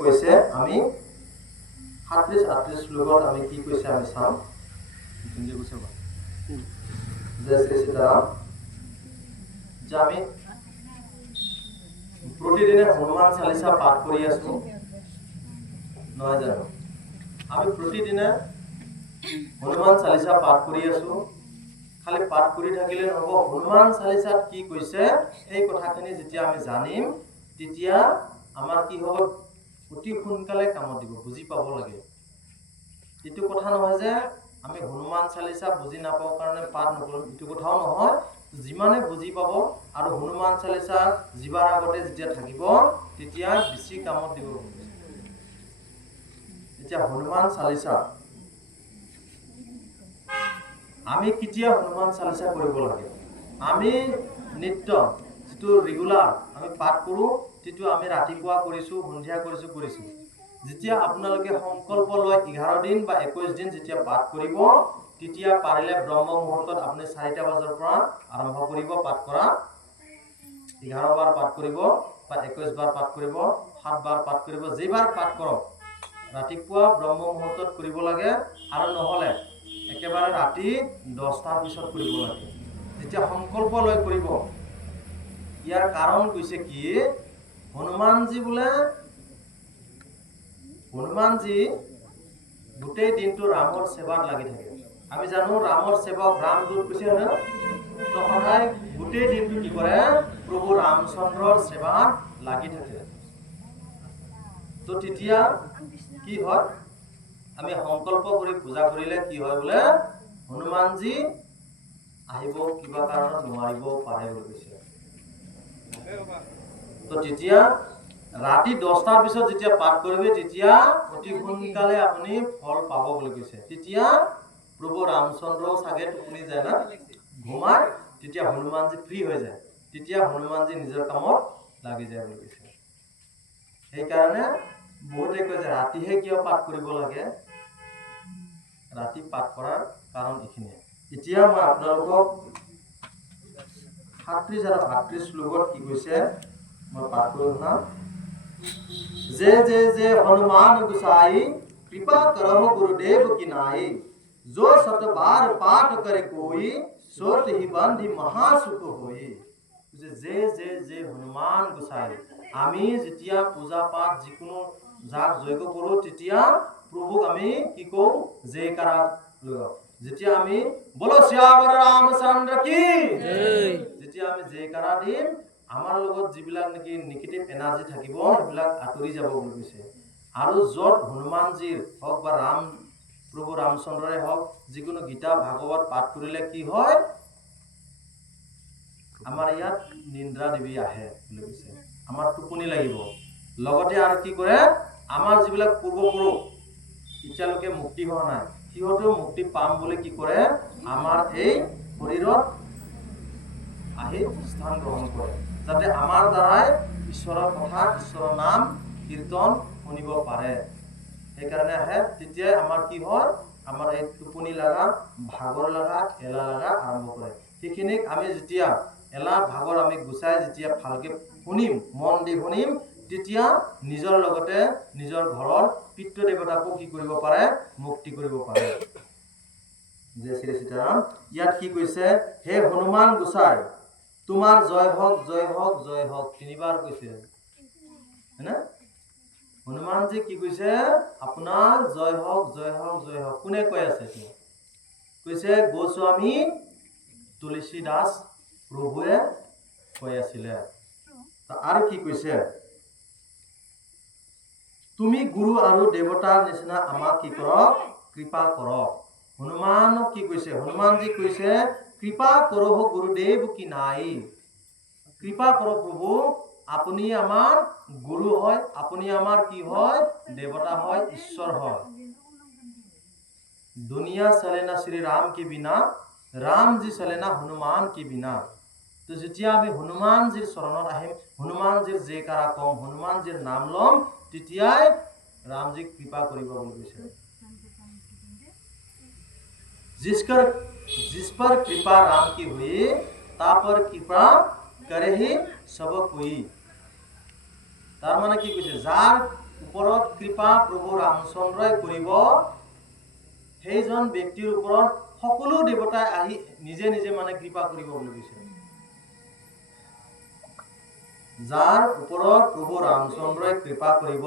কৈছে আমি 37-38 শ্লোকত আমি কি কৈছে আমি চাম যে শ্ৰী সীতাৰাম যে আমি প্ৰতিদিনে হনুমান চালিসা পাঠ কৰি আছো নহয় জানো আমি প্ৰতিদিনে হনুমান চালিসা পাঠ কৰি আছো খালি পাঠ কৰি থাকিলে নহব হনুমান চালিসাত কি কৈছে এই কথাখিনি যেতিয়া আমি জানিম তেতিয়া আমাৰ কি হ'ব অতি সোনকালে কামত দিব বুজি পাব লাগে এইটো কথা নহয় যে আমি হনুমান চালিসা বুজি নাপাওঁ কাৰণে পাঠ নকৰিম এইটো কথাও নহয় যিমানে বুজি পাব আৰু হনুমান চালিসা জিবাৰ আগতে যেতিয়া থাকিব তেতিয়া বেছি কামত দিব এতিয়া হনুমান চালিসা আমি কেতিয়া হনুমান চালিসা কৰিব লাগে আমি নিত্য যেটো ৰেগুলাৰ আমি পাঠ কৰো যেটো আমি ৰাতিপুৱা কৰিছো সন্ধিয়া কৰিছো যেতিয়া আপোনালোকে সংকল্প লয় 11 দিন বা 21 দিন যেতিয়া পাঠ কৰিব তেতিয়া পাৰিলে ব্ৰহ্ম মুহূৰ্তত আপুনি 4টা বজাৰ পৰা আৰম্ভ কৰিব পাঠ কৰা 11 বাৰ পাঠ কৰিব বা 21 বাৰ পাঠ কৰিব 7 বাৰ পাঠ কৰিব যেইবাৰ পাঠ কৰক ৰাতিপুৱা ব্ৰহ্ম মুহূৰ্তত কৰিব লাগে আৰু নহলে একেবাৰে ৰাতি 10টাৰ পিছত কৰিব লাগে যেতিয়া সংকল্প লৈ কৰিব ইয়াৰ কাৰণ কৈছে কি হনুমানজি গোটেই দিনটো ৰামৰ সেৱাত লাগি থাকে আমি জানো ৰামৰ সেৱক ৰামদূত কৈছে না তো সদায় গোটেই দিনটো কি কৰে প্ৰভু ৰামচন্দ্ৰৰ সেৱাত লাগি থাকে তো তেতিয়া কি হয় আমি সংকল্প কৰি পূজা কৰিলে কি হয় বোলে হনুমানজি আহিব কিবা কাৰণত নোৱাৰিব পাৰে বুলি কৈছে তো তেতিয়া ৰাতি 10টাৰ পিছত যেতিয়া পাঠ কৰিবে তেতিয়া অতি সোনকালে আপুনি ফল পাব বুলি কৈছে তেতিয়া প্ৰভু ৰামচন্দ্ৰ সাগে টোপনি যায় না ঘুমায় তেতিয়া হনুমানজি ফ্ৰী হৈ যায় তেতিয়া হনুমানজি নিজৰ কামত লাগি যায় বুলি কৈছে সেই কাৰণে বহুতে কয় যে ৰাতিহে কিয় পাঠ কৰিব লাগে ৰাতি পাঠ কৰাৰ কাৰণ এইখিনি এতিয়া মই আপোনালোকক 37 আৰু 38 শ্লোকত কি কৈছে মই পাঠ কৰো না जे जे जे हनुमान गुसाई कृपा करहु गुरुदेव की नाई जो सत बार पाठ करे कोई सोत ही बंधि महासुख होई जे जे जे हनुमान गुसाई আমি যেতিয়া পূজা পাঠ যিকোনো যাক যজ্ঞ কৰো তেতিয়া প্ৰভুক আমি কি কও জয়কাৰা লগাও যেতিয়া আমি বলো শ্যামৰ ৰামচন্দ্ৰ কি জয় যেতিয়া আমি জয়কাৰা দিম আমাৰ লগত যিবিলাক নেকি নেগেটিভ এনাৰ্জি থাকিব সেইবিলাক আঁতৰি যাব বুলি কৈছে আৰু যত হনুমানজিৰ হক বা ৰাম প্ৰভু ৰামচন্দ্ৰৰে হক যিকোনো গীতা ভাগৱত পাঠ কৰিলে কি হয় আমাৰ ইয়াত নিন্দ্ৰা দেৱী আহে বুলি কৈছে আমাৰ টোপনি লাগিব লগতে আৰু কি কৰে আমাৰ যিবিলাক পূৰ্বপুৰুষ ইচ্ছালৈকে মুক্তি হোৱা নাই সিহঁতেও মুক্তি পাম বুলি কি কৰে আমাৰ এই শৰীৰত আহি স্থান গ্ৰহণ কৰে যাতে আমাৰ দ্বাৰাই ঈশ্বৰৰ কথা ঈশ্বৰৰ নাম কীৰ্তন শুনিব পাৰে সেইকাৰণে আহে তেতিয়া আমাৰ কি হয় আমাৰ এই টোপনি লাগা ভাগৰ লাগা এলা লাগা আৰম্ভ কৰে সেইখিনিক আমি যেতিয়া এলা ভাগৰ আমি গুচাই যেতিয়া ভালকে শুনিম মন দি শুনিম তেতিয়া নিজৰ লগতে নিজৰ ঘৰৰ পিতৃ দেৱতাকো কি কৰিব পাৰে মুক্তি কৰিব পাৰে জয় শ্ৰী সীতাৰাম ইয়াত কি কৈছে হে হনুমান গোসাই তোমাৰ জয় হওক জয় হওক জয় হওক তিনিবাৰ কৈছে হয়নে হনুমানজি কি কৈছে আপোনাৰ জয় হওক জয় হওক জয় হওক কোনে কৈ আছে কৈছে গোস্বামী তুলসীদাস প্ৰভুৱে কৈ আছিলে আৰু কি কৈছে তুমি গুৰু আৰু দেৱতাৰ নিচিনা আমাক কি কৰক কৃপা কৰক হনুমানক কি কৈছে হনুমানজি কৈছে কৃপা কৰহু গুৰুদেৱ কি নাই কৃপা কৰক প্ৰভু আপুনি আমাৰ গুৰু হয় আপুনি আমাৰ কি হয় দেৱতা হয় ঈশ্বৰ হয় दुनिया चले ना श्री राम के बिना राम जी चले ना हनुमान के बिना तो যেতিয়া আমি হনুমানজিৰ শৰণত আহিম হনুমানজিৰ জয়কাৰা কম হনুমানজিৰ নাম লম তেতিয়াই ৰামজি কৃপা কৰিব বুলি কৈছে जिस पर कृपा राम की हुई ता पर कृपा करे ही सब कोई तार माने কি কৈছে যার ওপৰত কৃপা প্ৰভু ৰামচন্দ্ৰই কৰিব, সেইজন ব্যক্তিৰ ওপৰত সকলো দেৱতাই আহি নিজে নিজে মানে কৃপা কৰিব বুলি কৈছে। যাৰ ওপৰত প্ৰভু ৰামচন্দ্ৰই কৃপা কৰিব,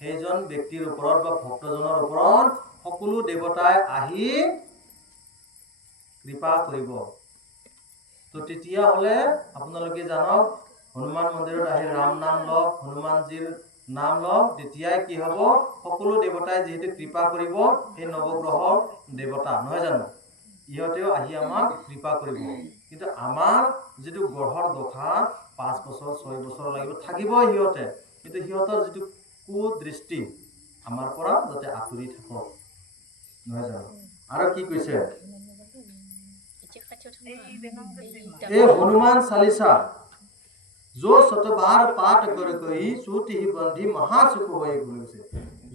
সেইজন ব্যক্তিৰ ওপৰত বা ভক্তজনৰ ওপৰত সকলো দেৱতাই আহি কৃপা কৰিব। তো তেতিয়াহ'লে আপোনালোকে জানক, হনুমান মন্দিৰত আহি ৰাম নাম লওক, হনুমানজীৰ নাম লওক, তেতিয়াই কি হ'ব, সকলো দেৱতাই যিহেতু কৃপা কৰিব, সেই নৱগ্ৰহৰ দেৱতা নহয় জানো, ইহঁতেও আহি আমাক কৃপা কৰিব। কিন্তু আমাৰ যিটো গ্ৰহৰ দশা 5 বছৰ 6 বছৰ লাগিব, থাকিবই সিহঁতে, কিন্তু সিহঁতৰ যিটো কুদৃষ্টি আমাৰ পৰা যাতে আঁতৰি থাকক নহয় জানো। আৰু কি কৈছে, এই হনুমান চালিসা जो शतबार पाठ कर कही सूति बंधी महासुख होए बोलिছে।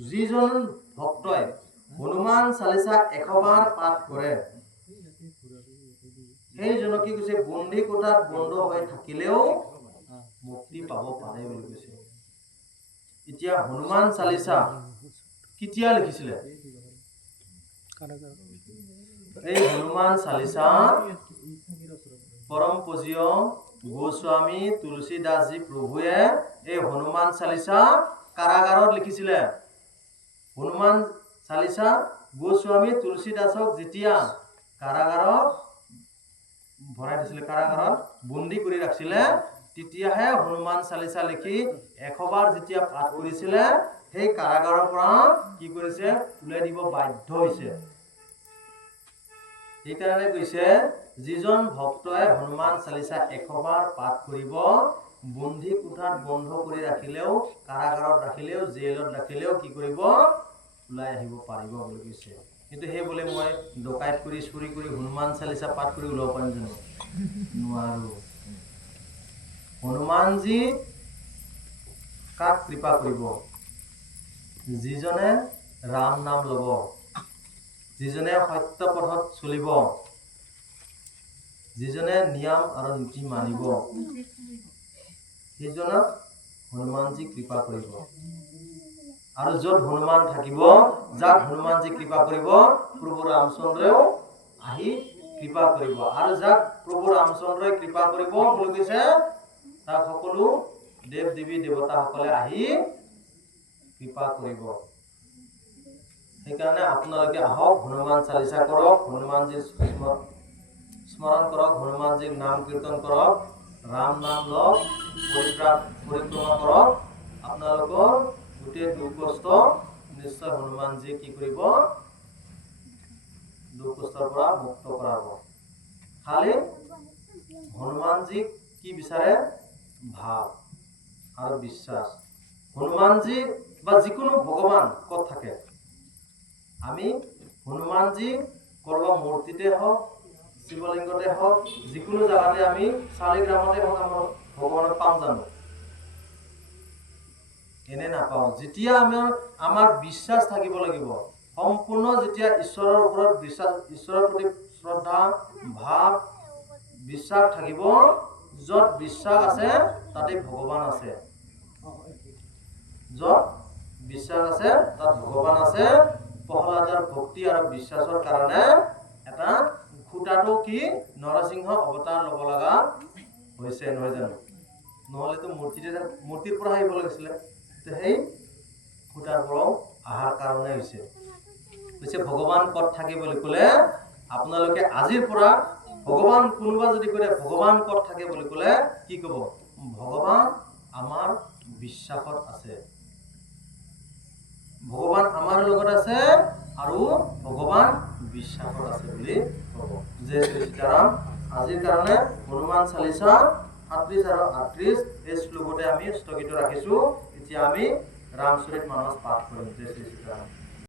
যিজন ভক্তই হনুমান চালিসা 100 বাৰ পাঠ কৰে, সেইজনক কি কৈছে, বন্দী কোঠাত বন্ধ হৈ থাকিলেও মুক্তি পাব পাৰে বুলি কৈছে। এতিয়া হনুমান চালিসা কেতিয়া লিখিছিলে? এই হনুমান চালিসা পৰম পূজ্য গোস্বামী তুলসীদাসজী প্ৰভুৱে এই হনুমান চালিসা কাৰাগাৰত লিখিছিলে। হনুমান চালিসা গোস্বামী তুলসীদাসক যেতিয়া কাৰাগাৰত ভৰাই দিছিলে, কাৰাগাৰত বন্দী কৰি ৰাখিছিলে, তেতিয়াহে হনুমান চালিসা লিখি 100 বাৰ যেতিয়া পাঠ কৰিছিলে, সেই কাৰাগাৰৰ পৰা কি কৰিছে, ওলাই দিব বাধ্য হৈছে। সেইকাৰণে কৈছে, যিজন ভক্তই হনুমান চালিসা 100 বাৰ পাঠ কৰিব, বন্দী কোঠাত বন্ধ কৰি ৰাখিলেও, কাৰাগাৰত ৰাখিলেও, জেলত ৰাখিলেও কি কৰিব, ওলাই আহিব পাৰিব বুলি কৈছে। কিন্তু সেই বোলে মই ডকাইত কৰি চুৰি কৰি হনুমান চালিসা পাঠ কৰি ওলাব পাৰিম জানো? নোৱাৰো। হনুমানজী কাক কৃপা কৰিব? যিজনে ৰাম নাম ল'ব, যিজনে সত্য পথত চলিব, যিজনে নিয়ম আৰু নীতি মানিব, সেইজনক হনুমানজী কৃপা কৰিব। আৰু য'ত হনুমান থাকিব, যাক হনুমানজী কৃপা কৰিব, প্ৰভু ৰামচন্দ্ৰও আহি কৃপা কৰিব। আৰু যাক প্ৰভু ৰামচন্দ্ৰই কৃপা কৰিব বুলি কৈছে, তাক সকলো দেৱ দেৱী দেৱতাসকলে আহি কৃপা কৰিব। সেইকাৰণে আপোনালোকে আহক, হনুমান চালিসা কৰক, হনুমানজীৰ স্মৰণ কৰক, হনুমানজীৰ নাম কীৰ্তন কৰক, ৰাম নাম লওক, পৰিক্ৰমা কৰক। আপোনালোকৰ গোটেই দুখ কষ্ট নিশ্চয় হনুমানজী কি কৰিব, দুখ কষ্টৰ পৰা মুক্ত কৰাব। খালি হনুমানজীক কি বিচাৰে? ভাৱ আৰু বিশ্বাস। হনুমানজী বা যিকোনো ভগৱান ক'ত থাকে? আমি হনুমানজী কৰবা মূৰ্তিতে হওক, শিৱলিংগতে হওক, যিকোনো জাগাতে আমি শালিগ্ৰামতে হওক, আমাৰ ভগৱানক পাম জানো? এনে নাপাওঁ। যেতিয়া আমাৰ বিশ্বাস থাকিব লাগিব, সম্পূৰ্ণ যেতিয়া ঈশ্বৰৰ ওপৰত বিশ্বাস, ঈশ্বৰৰ প্ৰতি শ্ৰদ্ধা ভাৱ বিশ্বাস থাকিব, য'ত বিশ্বাস আছে তাতে ভগৱান আছে। য'ত বিশ্বাস আছে তাত ভগৱান আছে। প্ৰহ্লাদৰ ভক্তি আৰু বিশ্বাসৰ কাৰণে এটা খুটাটো কি নৰসিংহ অৱতাৰ ল'ব লগা হৈছে নহয় জানো? নহ'লেতো মূৰ্তিৰ পৰা আহিব লাগিছিলে। সেই খুটাৰ পৰাও অহাৰ কাৰণে হৈছে। ভগৱান ক'ত থাকে বুলি ক'লে, আপোনালোকে আজিৰ পৰা ভগৱান কোনোবা যদি কয় ভগৱান ক'ত থাকে বুলি ক'লে কি ক'ব? ভগৱান আমাৰ বিশ্বাসত আছে, ভগৱান আমাৰ লগত আছে আৰু ভগৱান বিশ্বাসত আছে বুলি ক'ব। জয় শ্ৰী সীতাৰাম। আজিৰ কাৰণে হনুমান চালিসা 37 আৰু 38 এই শ্লোকতে আমি স্থগিত ৰাখিছো। এতিয়া আমি ৰামচৰিত মানস পাঠ কৰিম। জয় শ্ৰী সীতাৰাম।